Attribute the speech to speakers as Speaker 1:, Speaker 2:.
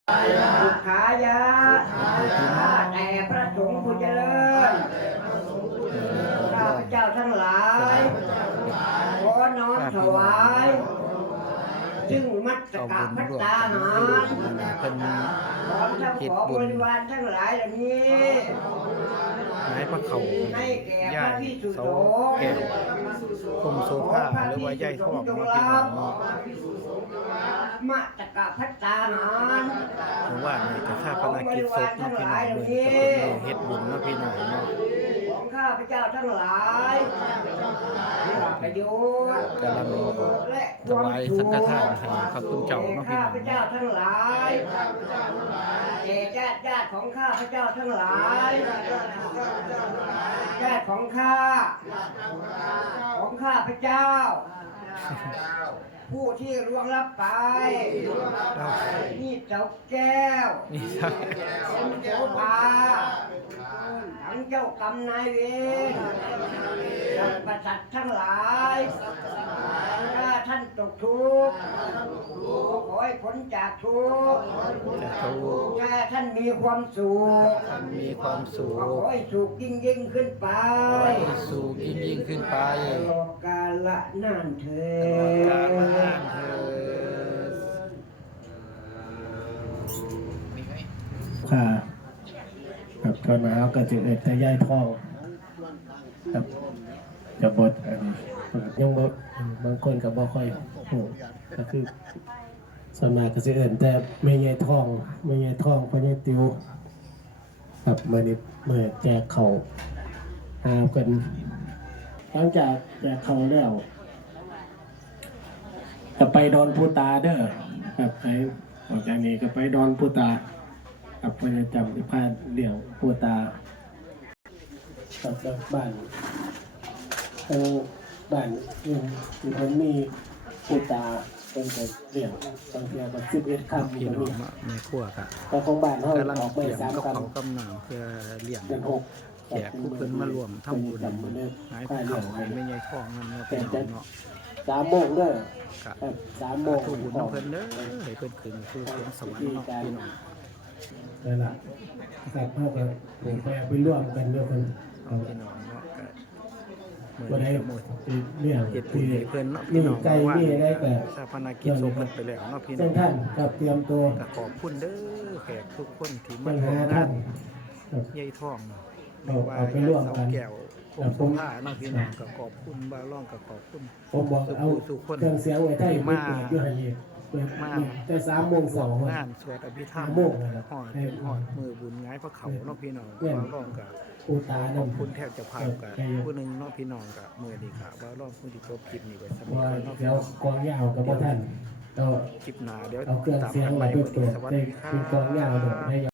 Speaker 1: สุขายะข้าแต่พระสงฆ์ผู้เจริญข้าพเจ้าทั้งหลายขอน้อมถวายซึ่งมัตตกะพัตตาหารพร้อมทั้งขอบริวารทั้งหลายเหล่านี้
Speaker 2: ให้พระเขา
Speaker 1: ให้แก่พ
Speaker 2: ย่า
Speaker 1: ระ
Speaker 2: ย
Speaker 1: ภิกษุ
Speaker 2: เสา
Speaker 1: สงฆ์
Speaker 2: แก้วคมโซภาหรือว่าย่ายทองเนาะพี่น้องเนาะ
Speaker 1: มัตตกะพัตตาหาร
Speaker 2: หรือว่าในกระทาพนากิจศพเนาะพี่น้องเหมือนกับเป็นเฮ็ดบุญเนาะพี่น้องเนาะ
Speaker 1: ของข้าพเจ้าทั้งหลายประโยชน์
Speaker 2: กำลัง
Speaker 1: และ
Speaker 2: ถวายสังฆทานให้พระคุณเจ้าเนาะพี่
Speaker 1: ข้า
Speaker 2: น้อง
Speaker 1: พเจ้า
Speaker 2: เนาะ
Speaker 1: ทั้งหลายแก่ญาติของข้าพเจ้าทั้งหลายญาติของข้าพเจ้า ผู้ที่ล่วงลับไปนี่เจ้าแก้ว
Speaker 2: นี่ใช่
Speaker 1: โสภาทั้งเจ้ากรรมนายเวรสรรพสัตว์ทั้งหลายถ้าท่านตกทุกข์ขอให้พ้นจากทุกข์
Speaker 2: จะเขา
Speaker 1: ถ้าท่านมีความสุข
Speaker 2: มีความสุข
Speaker 1: ขอให้สุขยิ่งขึ้นไป
Speaker 2: สูงยิ่งขึ้นไป
Speaker 1: ตลอดกาลนานเถิ
Speaker 2: ตลอดกาล
Speaker 1: ด
Speaker 2: นานเถิด
Speaker 3: ค่ะครับตอนมาเอาก็จะเอ็ดแต่ย่ายทองครับจะบดอันนี้ยังบดบางคนก็บ่ค่อยหูก็คือส่วนมากก็จะเอ็ดแต่ไม่ย่ายทองเพราะย่ายติวครับเมื่อแจกเขาหากันหลังจากแจกเขาแล้วก็ไปดอนปูตาเด้อครับไปออกจากนี้ก็ไปดอนปูตาครับเพื่อจะจำพาเลี้ยงปูตากับบ้านทางบ้านยังที่เพิ่นมีปูตาเป็นแต่เลี้ยงบางทีก็11 ค่ำ
Speaker 2: พี่
Speaker 3: ก็
Speaker 2: น้อ
Speaker 3: มี
Speaker 2: งเนาะในครัวก็
Speaker 3: แต่ของบ้านเฮาก
Speaker 2: ำลัง
Speaker 3: ออก
Speaker 2: เต
Speaker 3: ไป
Speaker 2: รียมกับ
Speaker 3: 3
Speaker 2: เขา
Speaker 3: ค่ำ
Speaker 2: กำลังเพื่อเลี้ยง
Speaker 3: เดือน6
Speaker 2: แขกผู้เพิ่นมารวมทำบุญหายเขาให้ไม่ใหญ่ทองนั่นเนาะพี่น้องเนาะ
Speaker 3: 3 โมงเด้อ
Speaker 2: ก็
Speaker 3: ครับ3 โมง
Speaker 2: ทุกบุญน้ำเพิ่นเด้อให้เพิ่นขึ้นสู่สวงสวรรค์เนาะพี่น้อง
Speaker 3: นั่นล่ะครับเฮาก็ผมไปร่วมกันด้วยคนเอา
Speaker 2: พี่น้องเนาะก็
Speaker 3: บ่ได้
Speaker 2: หมด
Speaker 3: เรื่อง
Speaker 2: เฮ็ดบุญให้เพิ่นเนาะพี่น้อง
Speaker 3: ไก่
Speaker 2: ว่า
Speaker 3: มีได้ก็
Speaker 2: ชาพนักกิจศพเพิ่นไปแล้วเนาะพี่น้
Speaker 3: เส้
Speaker 2: อน ง
Speaker 3: ท่านครับเตรียมตัว
Speaker 2: ก็ขอบคุณเด้อแขกทุกคนที่มา
Speaker 3: ปัญ
Speaker 2: ร่ว
Speaker 3: หาม
Speaker 2: งา
Speaker 3: ท่าน นครับ
Speaker 2: ใหญ่ทองเนาะ
Speaker 3: เอาไปร่วมกัน
Speaker 2: เสาแก้วผมสมผ้าเนาะพี่น้องก็ขอบคุณบาล่องก็ขอบคุณ
Speaker 3: ผมบอกเอาเครื่องเสียงไว้ให้เปิดอยู่ให้เปิดแต่3 โมงเช้าง
Speaker 2: านสวดอภิธรรม
Speaker 3: 5 โมงนะครับ
Speaker 2: หอดเป็นหอดมือบุญง่ายพระเขาเนาะพี่น้องบาล่องก็
Speaker 3: ปูตา
Speaker 2: ข
Speaker 3: นำ
Speaker 2: อบคุณแทบจะพากับผู้หนึงเนาะพี่น้องก็มื้อนี้ค่ะบาล่องผู้ที่จบคลิปนี้ไว้สำหรับ
Speaker 3: ว่า
Speaker 2: เนาะพี่
Speaker 3: เดี๋ยว
Speaker 2: น้อง
Speaker 3: กองยาวกับบ่ท่านก็
Speaker 2: คลิปหน้าเดี๋ยว
Speaker 3: เอาเครื่อง
Speaker 2: ตาม
Speaker 3: เสียง
Speaker 2: กันให
Speaker 3: มา
Speaker 2: ม่
Speaker 3: เปิ
Speaker 2: มื้อ
Speaker 3: ด
Speaker 2: นี้สวัส
Speaker 3: ได้
Speaker 2: ดีครั
Speaker 3: เป็นกองยาวโดด
Speaker 2: บ
Speaker 3: ให้